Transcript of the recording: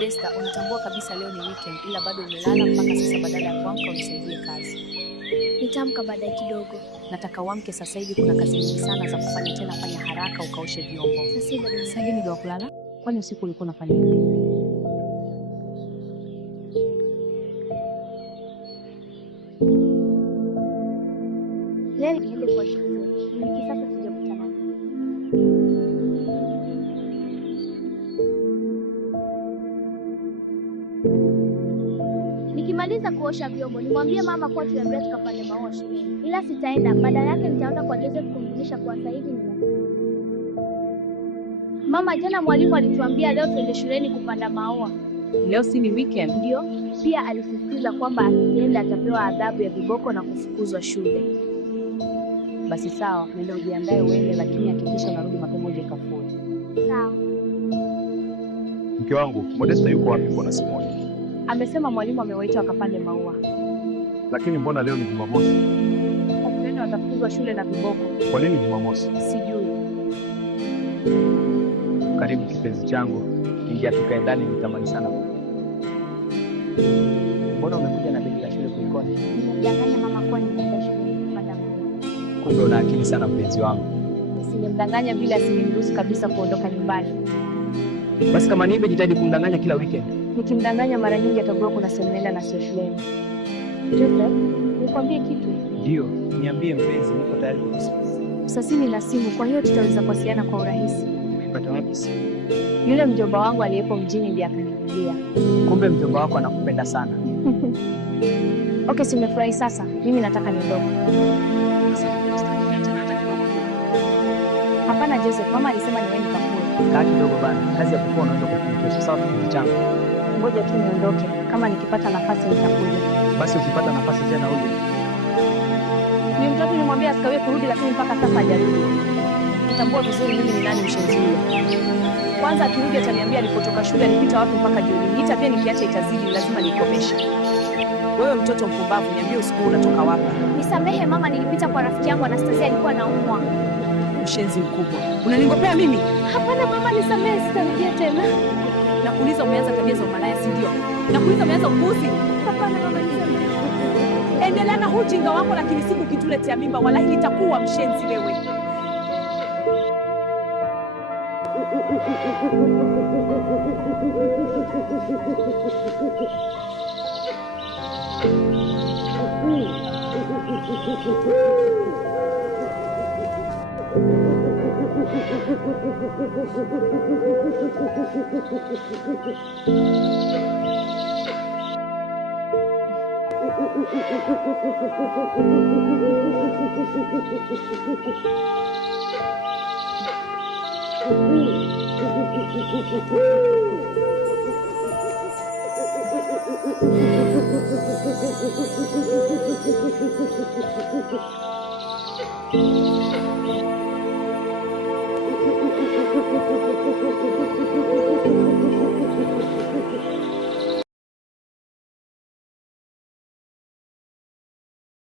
Modesta, unatambua kabisa leo ni weekend ila bado umelala mpaka sasa badala ya kuamka unisaidie kazi. Nitaamka baadaye kidogo. Nataka uamke sasa hivi, kuna kazi nyingi sana za kufanya, tena fanya haraka ukaoshe vyombo. Sasa hivi ndio kulala? Kwani usiku ulikuwa unafanya nini? Leo niende kwa shule. Wiki sasa sijakutana. Nikimaliza kuosha vyombo, nimwambie mama kuwa tunaambia tukapande maua shuleni. Ila sitaenda, badala yake nitaenda kwa Joseph kumjulisha kwa sasa hivi Mama, jana mwalimu alituambia leo tuende shuleni kupanda maua. Leo si ni weekend? Ndio. Pia alisisitiza kwamba asienda atapewa adhabu ya viboko na kufukuzwa shule. Basi sawa, nenda ujiandae uende, lakini hakikisha unarudi mapema uje kafue. Sawa. Mke wangu, Modesta yuko wapi mbona simuoni? Amesema mwalimu amewaita wakapande maua. Lakini mbona leo ni Jumamosi? Watoto watafukuzwa shule na viboko. Kwa nini Jumamosi? Sijui. Karibu kipenzi changu. Ingia tukae ndani, nitamani sana. Mbona umekuja na begi la shule kulikoni? Nimemdanganya mama kwa ninaenda shule kupanda maua. Kumbe una akili sana mpenzi wangu. Nisingemdanganya bila asingemruhusu kabisa kuondoka nyumbani. Basi kama ni hivyo, jitahidi kumdanganya kila weekend. Nikimdanganya mara nyingi atakuwa kuna semina na sio shuleni. Joseph, nikwambie kitu? Ndio, niambie mpenzi, niko tayari kukusikiliza. Sasa nina simu, kwa hiyo tutaweza kuwasiliana kwa urahisi. Umepata wapi simu? Yule mjomba wangu aliyepo mjini ndiye akanipigia. Kumbe mjomba wako anakupenda sana. Okay, si umefurahi sasa? Mimi nataka niondoke. Hapana Joseph, mama alisema niwe nikafue. Kaa kidogo bana, kazi ya kufua unaweza kufanya sawa kipenzi changu. Ngoja tu niondoke, kama nikipata nafasi nitakuja. Basi ukipata nafasi tena uje. Ni mtoto nimwambia asikawie kurudi, lakini mpaka sasa hajarudi. Nitambua vizuri mimi ni nani mshenzi huyo. Kwanza akirudi ataniambia alipotoka shule alipita wapi mpaka jioni. Hii tabia nikiacha itazidi, lazima nikomeshe. Wewe mtoto mpumbavu, niambie usiku unatoka wapi? Nisamehe mama, nilipita kwa rafiki yangu Anastasia, alikuwa anaumwa. Mshenzi mkubwa. Unaningopea mimi? Hapana mama, nisamehe, sitarudia tena. Nakuuliza umeanza tabia za umalaya, si ndio? Nakuuliza umeanza upuzi? Hapana mama, nisamehe. Endelea na ujinga wako, lakini siku ukituletea mimba wallahi nitakuwa mshenzi wewe.